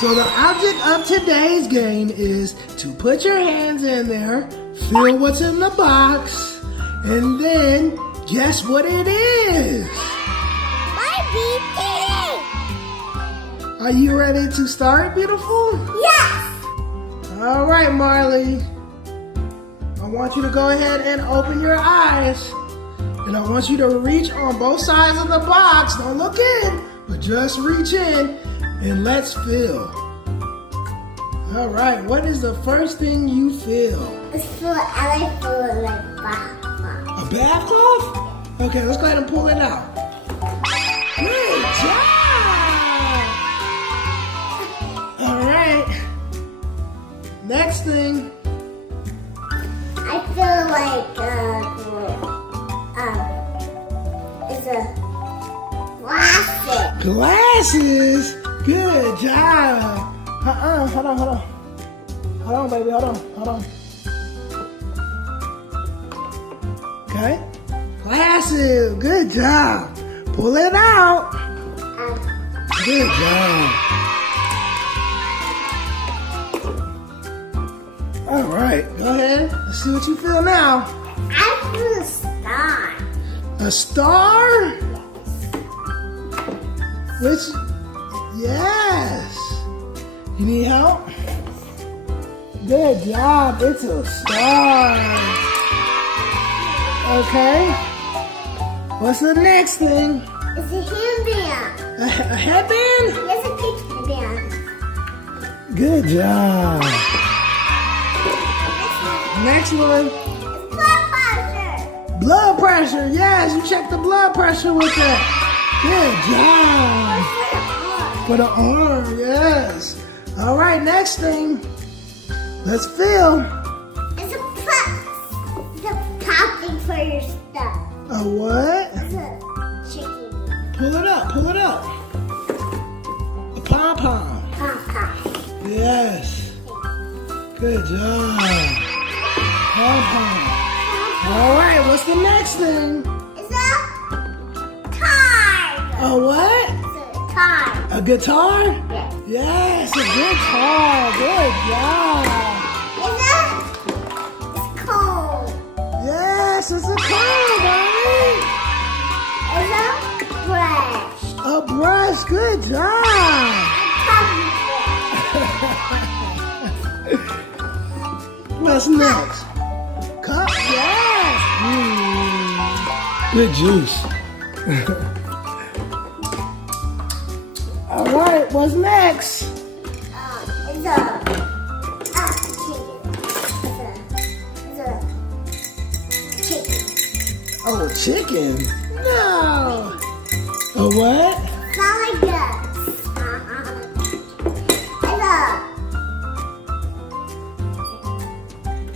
So the object of today's game is to put your hands in there, feel what's in the box, and then guess what it is. MarleeBTV. Are you ready to start, beautiful? Yes. All right, Marlee. I want you to go ahead and open your eyes. And I want you to reach on both sides of the box. Don't look in, but just reach in and let's feel. All right, what is the first thing you feel? I feel like bath. A bathcloth? Okay, let's go ahead and pull it out. Good job! All right. Next thing. I feel like it's a glasses. Glasses? Good job. Hold on. Hold on, baby, hold on. Okay. Glasses, good job. Pull it out. Good job. All right, go ahead. Let's see what you feel now. I feel a star. A star? Which? Yes. You need help? Good job. It's a star. Okay. What's the next thing? It's a headband. A headband? It's a pink headband. Good job. Next one. It's blood pressure. Blood pressure. Yes, you check the blood pressure with that. Good job. For the arm, yes. All right, next thing. Let's feel. It's a press. It's a popping for your stuff. A what? It's a chicken. Pull it up. A pom-pom. Pom-pom. Yes. Good job. Pom-pom. All right, what's the next thing? It's a car. A what? It's a car. A guitar? Yes. Yes, a guitar. Good job. It's cold. Yes, it's a comb, Marlee. It's a brush. A brush. Good job. What's next? Cup. Yes. Good juice. All right, what's next? It's a chicken. Oh, chicken? No. A what? Not like this.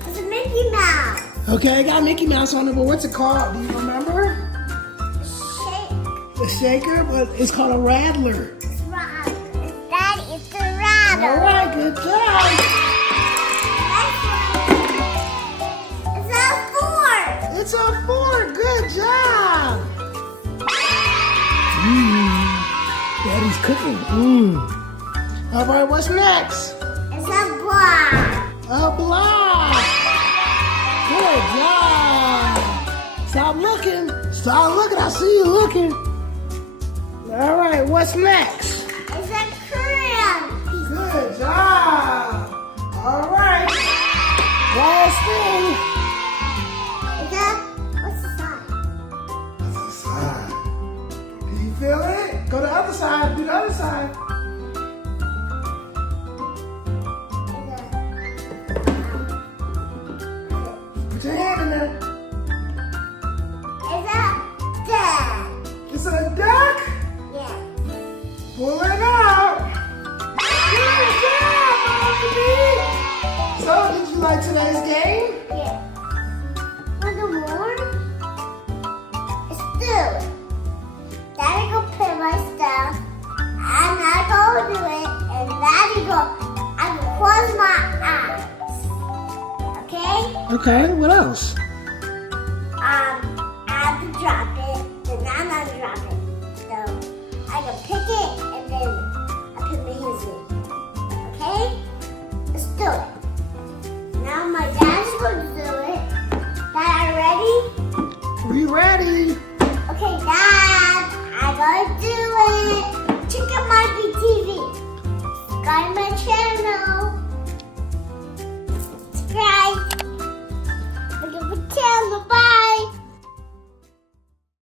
It's a Mickey Mouse. Okay, I got Mickey Mouse on it, but what's it called? Do you remember? The shaker, but it's called a rattler. It's rattler. Daddy, it's a rattler. All right, good job. It's a fork. It's a fork. Good job. Daddy's cooking. All right, what's next? It's a block. A block. Good job. Stop looking. I see you looking. All right, what's next? It's a crayon. Good job. All right. Last thing. What's the side? What's the side? Can you feel it? Go to the other side. Do the other side. Put your hand in there. It's a duck. It's a duck. Yeah. Pull it out. Good job, Marlee. So, did you like today's game? Yeah. Want some more? It's two. Daddy go put my stuff. And I go do it. And Daddy go, I go close my eyes. Okay? Okay, what else?